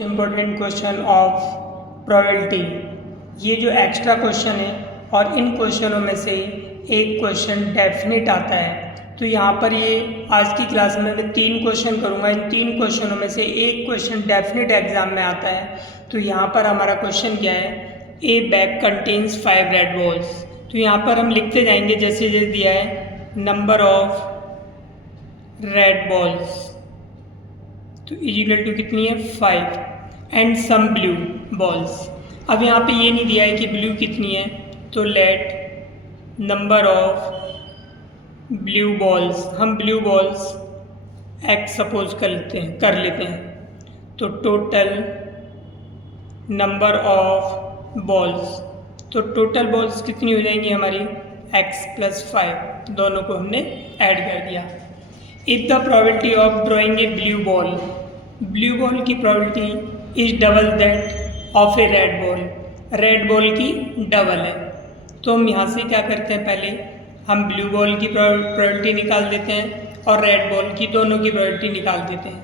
Important question of probability. ये जो extra question है और इन क्वेश्चनों में से एक क्वेश्चन डेफिनेट आता है। तो यहाँ पर ये आज की क्लास में मैं 3 क्वेश्चन करूँगा। इन 3 क्वेश्चनों में से एक क्वेश्चन डेफिनेट एग्जाम में आता है। तो यहाँ पर हमारा क्वेश्चन क्या है, ए बैग कंटेन्स 5 रेड बॉल्स। तो यहाँ पर हम लिखते जाएंगे जैसे जैसे दिया है नंबर ऑफ रेड बॉल्स, तो इजिकल टू कितनी है 5 एंड सम ब्लू बॉल्स। अब यहाँ पे ये नहीं दिया है कि ब्लू कितनी है, तो let number of blue balls, हम ब्लू बॉल्स x सपोज कर लेते हैं। तो टोटल नंबर ऑफ बॉल्स, तो टोटल बॉल्स कितनी हो जाएंगी हमारी x + 5, दोनों को हमने ऐड कर दिया। If the probability of drawing a blue ball, blue ball की probability is double that of a red ball, red ball की डबल है। तो हम यहाँ से क्या करते हैं, पहले हम ब्लू बॉल की प्रोबेबिलिटी निकाल देते हैं और रेड बॉल की, दोनों की प्रोबेबिलिटी निकाल देते हैं।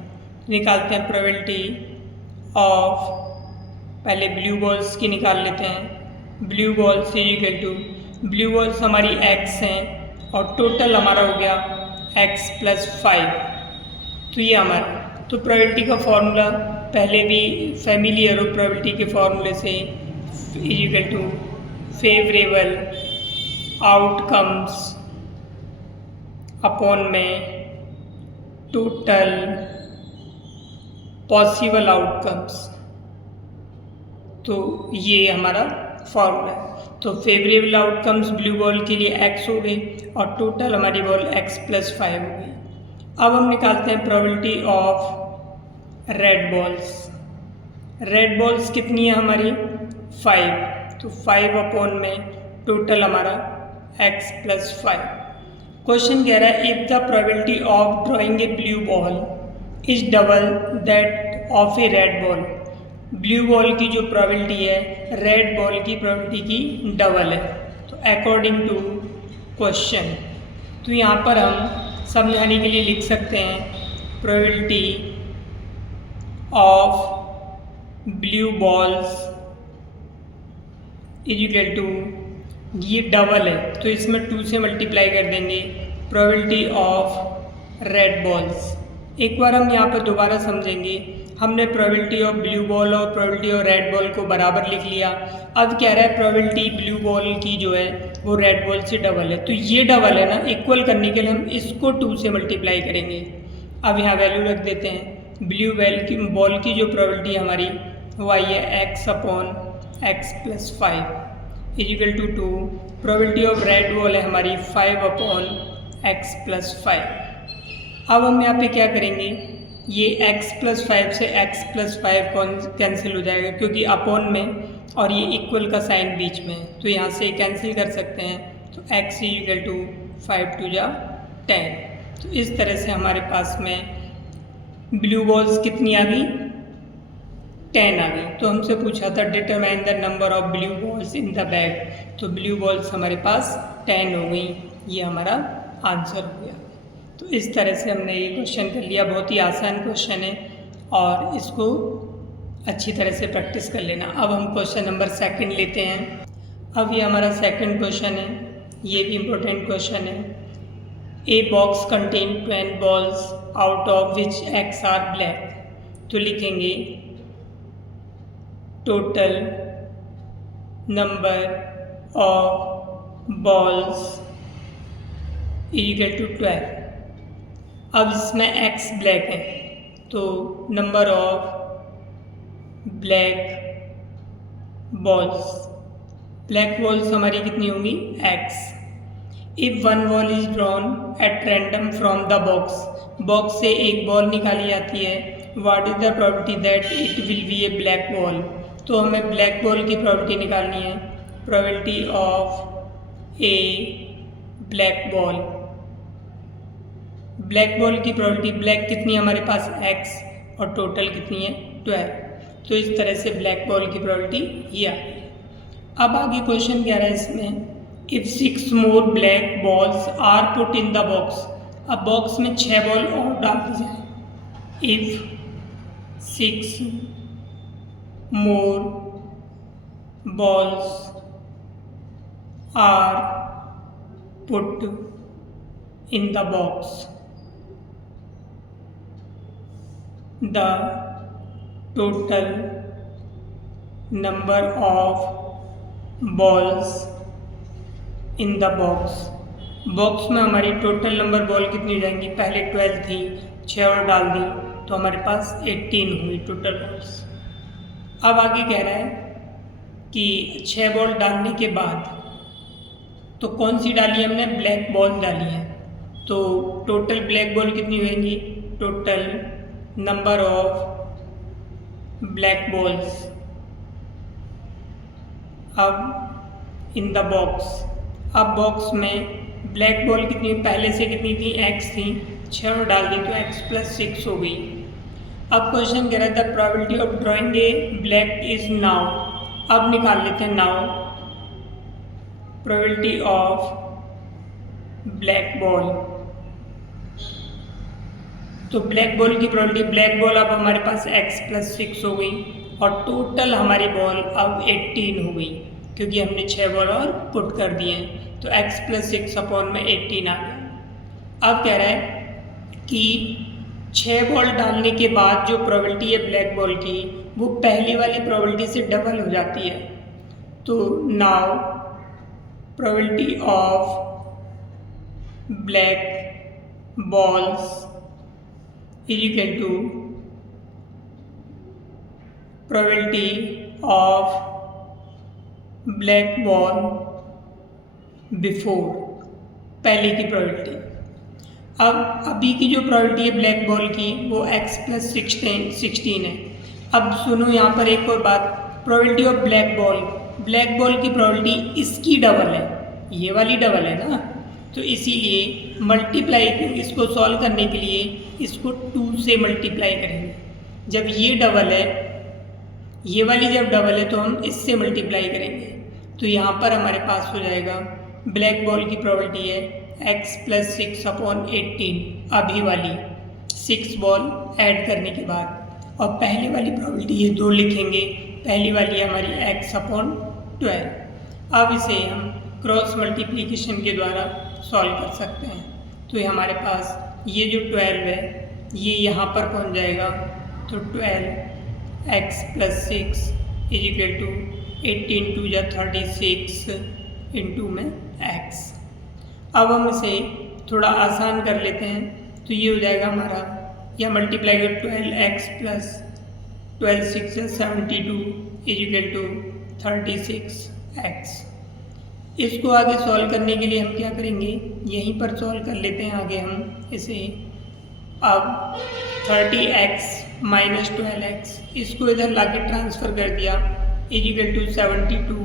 निकालते हैं प्रोबेबिलिटी ऑफ, पहले ब्लू बॉल्स की निकाल लेते हैं। Blue balls equal to, blue balls हमारी x हैं और टोटल हमारा हो गया x + 5। तो ये हमारा, तो प्रोबेबिलिटी का फॉर्मूला पहले भी फैमिलियर हो प्रोबेबिलिटी के फॉर्मूले से, equal to favourable outcomes upon में टोटल पॉसिबल आउटकम्स। तो ये हमारा फॉर्मूला है। तो फेवरेबल आउटकम्स ब्लू बॉल के लिए x हो गई और टोटल हमारी बॉल x + 5 हो गई। अब हम निकालते हैं probability of red balls. Red balls कितनी है हमारी 5, तो 5 अपॉन में टोटल हमारा x + 5। क्वेश्चन कह रहा है if the probability of drawing a blue ball is double that of a red ball, blue ball की जो प्रोबेबिलिटी है रेड बॉल की प्रोबेबिलिटी की डबल है। तो अकॉर्डिंग टू क्वेश्चन, तो यहाँ पर हम समझाने के लिए लिख सकते हैं probability of blue balls equal to, ये डबल है तो इसमें 2 से मल्टीप्लाई कर देंगे, प्रोबेबिलिटी ऑफ रेड बॉल्स। एक बार हम यहाँ पर दोबारा समझेंगे, हमने प्रोबेबिलिटी ऑफ ब्लू बॉल और प्रोबेबिलिटी ऑफ रेड बॉल को बराबर लिख लिया। अब कह रहा है प्रोबेबिलिटी ब्लू बॉल की जो है वो रेड बॉल से डबल है, तो ये डबल है ना, इक्वल करने के लिए हम इसको 2 से मल्टीप्लाई करेंगे। अब यहाँ वैल्यू रख देते हैं, ब्लू बॉल की जो प्रोबेबिलिटी हमारी वो आई है x upon x + 5 equal to 2, probability of red ball है हमारी 5 अपॉन x + 5। अब हम यहाँ पे क्या करेंगे, ये x + 5 से x + 5 कैंसिल हो जाएगा क्योंकि अपॉन में और ये इक्वल का साइन बीच में है, तो यहाँ से कैंसिल कर सकते हैं। तो x इक्वल टू 5 × 2 = 10। तो इस तरह से हमारे पास में ब्लू बॉल्स कितनी आ गई, 10 आ गई। तो हमसे पूछा था determine the number of blue balls in the bag, तो ब्लू बॉल्स हमारे पास 10 हो गई, ये हमारा आंसर हो गया। तो इस तरह से हमने ये क्वेश्चन कर लिया। बहुत ही आसान क्वेश्चन है और इसको अच्छी तरह से प्रैक्टिस कर लेना। अब हम क्वेश्चन नंबर 2 लेते हैं। अब ये हमारा 2nd क्वेश्चन है, ये भी इम्पोर्टेंट क्वेश्चन है। A box contain 10 balls out of which x are black. तो लिखेंगे total number of balls equal to 12। अब इसमें x ब्लैक है तो number of black balls, black balls हमारी कितनी होंगी x। If 1 ball is drawn at random from the box, box से एक बॉल निकाली जाती है, what is the probability that it will be a black ball. तो हमें ब्लैक बॉल की प्रोबेबिलिटी निकालनी है, probability of A black ball. Black ball की प्रोबेबिलिटी, ब्लैक कितनी है हमारे पास x और टोटल कितनी है 12। तो इस तरह से ब्लैक बॉल की प्रोबेबिलिटी ये आ गई। अब आगे क्वेश्चन क्या रहा है इसमें, if 6 more black balls are put in the box. अब बॉक्स में 6 बॉल और डाल दी जाए। If 6 more balls are put in the box. The total number of balls in the box. Box में हमारी टोटल नंबर बॉल कितनी हो जाएंगी? पहले 12 थी, 6 और डाल दी तो हमारे पास 18 हुई टोटल बॉल्स। अब आगे कह रहा है कि 6 बॉल डालने के बाद तो कौन सी डाली हमने? ब्लैक बॉल डाली है। तो टोटल ब्लैक बॉल कितनी होंगी? Total number of black balls अब इन द बॉक्स। अब बॉक्स में ब्लैक बॉल कितनी? पहले से कितनी थी? x थी, 6 और डाल दी तो x + 6 हो गई। अब क्वेश्चन कह रहा है the probability of drawing A black is now. अब निकाल लेते हैं now probability of black ball. तो ब्लैक बॉल की प्रोबेबिलिटी, ब्लैक बॉल अब हमारे पास x + 6 हो गई और टोटल हमारी बॉल अब 18 हो गई क्योंकि हमने 6 बॉल और पुट कर दिए हैं तो x + 6 अपॉन में 18 आ गया। अब कह रहा है कि 6 बॉल डालने के बाद जो प्रोबेबिलिटी है ब्लैक बॉल की वो पहली वाली प्रोबेबिलिटी से डबल हो जाती है। तो now probability of black balls is equal to probability of black ball before, पहले की प्रोबेबिलिटी। अब अभी की जो प्रोबेबिलिटी है ब्लैक बॉल की वो x + 16 है। अब सुनो यहाँ पर एक और बात, प्रोबेबिलिटी ऑफ ब्लैक बॉल की प्रोबेबिलिटी इसकी डबल है, ये वाली डबल है ना, तो इसीलिए मल्टीप्लाई इसको सॉल्व करने के लिए इसको 2 से मल्टीप्लाई करेंगे। जब ये डबल है, ये वाली जब डबल है तो हम इससे मल्टीप्लाई करेंगे तो यहाँ पर हमारे पास हो जाएगा ब्लैक बॉल की प्रोबेबिलिटी है x + 6 अपॉन 18, अभी वाली 6 बॉल ऐड करने के बाद, और पहले वाली प्रोबेबिलिटी ये 2 लिखेंगे, पहली वाली है हमारी x अपॉन 12। अब इसे हम क्रॉस मल्टीप्लिकेशन के द्वारा सॉल्व कर सकते हैं। तो ये हमारे पास ये जो 12 है ये यहाँ पर पहुँच जाएगा तो 12x + 6 is equal to 18 2 = 36 into में x। अब हम इसे थोड़ा आसान कर लेते हैं तो ये हो जाएगा हमारा, यह मल्टीप्लाई कर 12x + 12 6 = 72 is equal to 36x। इसको आगे सॉल्व करने के लिए हम क्या करेंगे, यहीं पर सॉल्व कर लेते हैं आगे हम इसे। अब 30x - 12x इसको इधर लाके ट्रांसफ़र कर दिया इज इक्वल टू 72,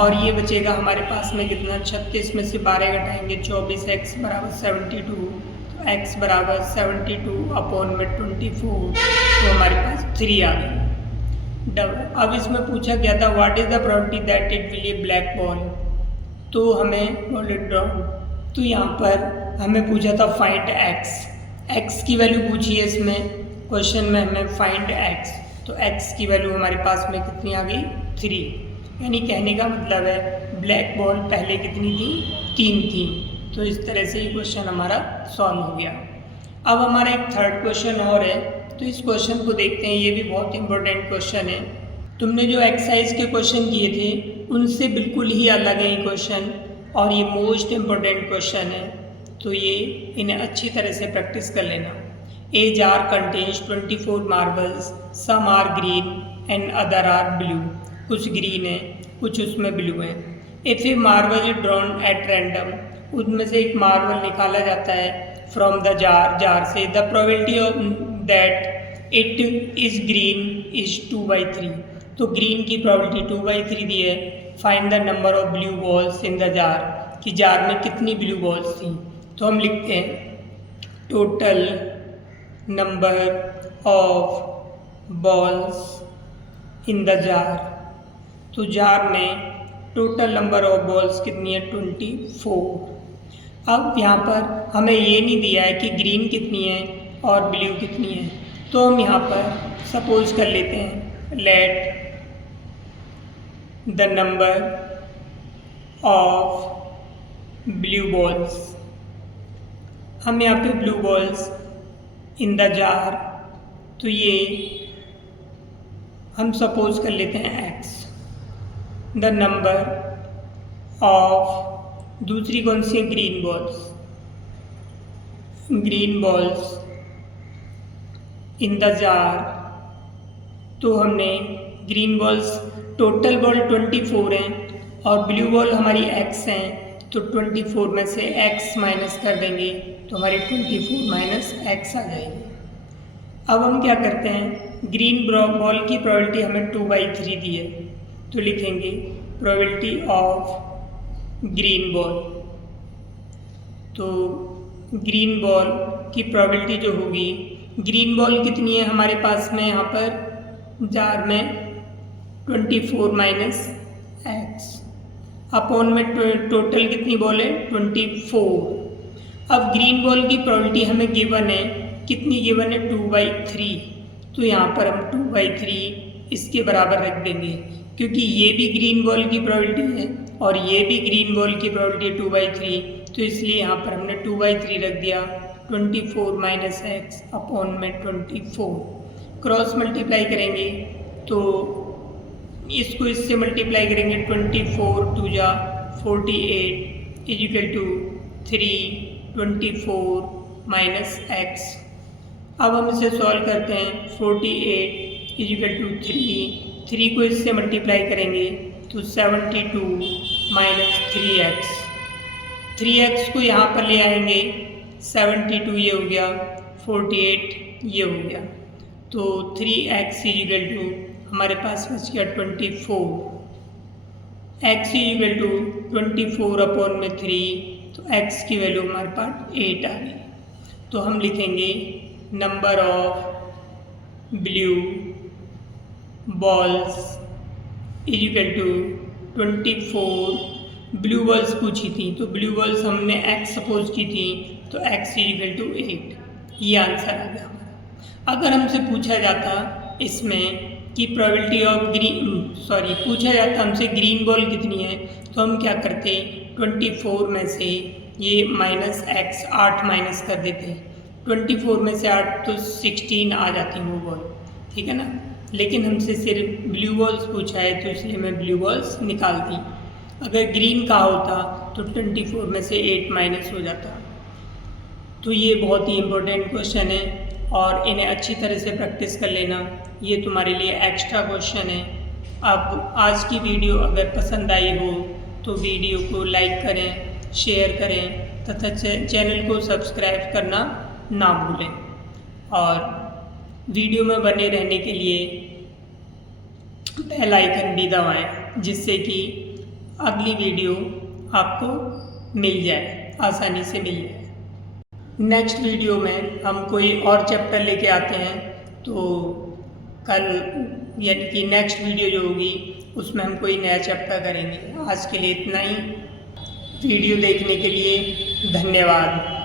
और ये बचेगा हमारे पास में कितना? 36 में से 12 घटाएंगे 24x = 72, तो x = 72 अपॉन में 24, तो हमारे पास 3 आ गई डबल। अब इसमें पूछा गया था what is the probability that it will A black ball, तो हमें बॉल इट डाउन, तो यहाँ पर हमें पूछा था फाइंड x की वैल्यू पूछी है इसमें क्वेश्चन में हमें फाइंड x, तो x की वैल्यू हमारे पास में कितनी आ गई? 3। यानी कहने का मतलब है ब्लैक बॉल पहले कितनी थी? 3 थी। तो इस तरह से ये क्वेश्चन हमारा सॉल्व हो गया। अब हमारा एक थर्ड क्वेश्चन और है, तो इस क्वेश्चन को देखते हैं। ये भी बहुत इंपॉर्टेंट क्वेश्चन है। तुमने जो एक्सरसाइज के क्वेश्चन किए थे उनसे बिल्कुल ही अलग है ये क्वेश्चन, और ये मोस्ट इम्पोर्टेंट क्वेश्चन है, तो ये इन्हें अच्छी तरह से प्रैक्टिस कर लेना। A jar contains 24 marbles, some are green and other are blue. कुछ ग्रीन है, कुछ उसमें ब्लू है। If a marble is drawn at random, उनमें से एक मार्बल निकाला जाता है फ्रॉम द जार से, the probability of that it is green is 2/3। तो ग्रीन की प्रोबेबिलिटी 2/3 दी है। Find the number of blue balls in the jar, कि जार में कितनी ब्लू बॉल्स थी। तो हम लिखते हैं total number of balls in the jar. तो जार में टोटल नंबर ऑफ बॉल्स कितनी है? 24। अब यहाँ पर हमें ये नहीं दिया है कि ग्रीन कितनी है और ब्लू कितनी है, तो हम यहाँ पर सपोज कर लेते हैं let the number of blue balls, हम यहाँ पे blue balls in the jar, तो ये हम सपोज कर लेते हैं x, द नंबर ऑफ, दूसरी कौन सी है, green balls in the jar, तो हमने ग्रीन बॉल्स, टोटल बॉल 24 हैं और ब्लू बॉल हमारी x हैं, तो 24 में से x माइनस कर देंगे तो हमारी 24 माइनस x आ जाएगी। अब हम क्या करते हैं, ग्रीन बॉल की प्रोबेबिलिटी हमें 2/3 दी है, तो लिखेंगे प्रोबेबिलिटी ऑफ ग्रीन बॉल, तो ग्रीन बॉल की प्रोबेबिलिटी जो होगी, ग्रीन बॉल कितनी है हमारे पास में यहाँ पर जार में 24 माइनस x, अपॉन में टोटल कितनी बॉल है 24। अब ग्रीन बॉल की प्रोबेबिलिटी हमें गिवन है, कितनी गिवन है 2/3, तो यहाँ पर हम 2/3 इसके बराबर रख देंगे, क्योंकि ये भी ग्रीन बॉल की प्रोबेबिलिटी है और ये भी ग्रीन बॉल की प्रोबेबिलिटी 2/3, तो इसलिए यहाँ पर हमने 2/3 रख दिया। 24 माइनस x अपॉन में 24, क्रॉस मल्टीप्लाई करेंगे तो इसको इससे मल्टीप्लाई करेंगे, 24 2 जा 48 इजिकल टू 3 24 माइनस x। अब हम इसे सॉल्व करते हैं, 48 इजिकल टू 3 को इससे मल्टीप्लाई करेंगे तो 72 माइनस 3x को यहाँ पर ले आएंगे, 72 ये हो गया, 48 ये हो गया, तो 3x इजिकल टू हमारे पास बच गया 24, x इजिकल टू 24 अपॉन में 3, तो x की वैल्यू हमारे पास 8 आ गई। तो हम लिखेंगे number of blue balls equal to 24, blue balls पूछी थी तो ब्लू बॉल्स हमने x सपोज की थी, तो x इजिकल टू 8, ये आंसर आ गया हमारा। अगर हमसे पूछा जाता इसमें कि प्रोबेबिलिटी ऑफ पूछा जाता हमसे ग्रीन बॉल कितनी है, तो हम क्या करते, 24 में से ये माइनस x 8 माइनस कर देते, 24 में से 8 तो 16 आ जाती वो बॉल, ठीक है ना। लेकिन हमसे सिर्फ ब्लू बॉल्स पूछा है तो इसलिए मैं ब्लू बॉल्स निकाल दी। अगर ग्रीन का होता तो 24 में से 8 माइनस हो जाता। तो ये बहुत ही इम्पोर्टेंट क्वेश्चन है और इन्हें अच्छी तरह से प्रैक्टिस कर लेना, ये तुम्हारे लिए एक्स्ट्रा क्वेश्चन है। अब आज की वीडियो अगर पसंद आई हो तो वीडियो को लाइक करें, शेयर करें तथा चैनल को सब्सक्राइब करना ना भूलें, और वीडियो में बने रहने के लिए बेल आइकन भी दबाएं, जिससे कि अगली वीडियो आपको मिल जाए, आसानी से मिल जाए। नेक्स्ट वीडियो में हम कोई और चैप्टर लेके आते हैं, तो कल यानी कि नेक्स्ट वीडियो जो होगी उसमें हम कोई नया चैप्टर करेंगे। आज के लिए इतना ही। वीडियो देखने के लिए धन्यवाद।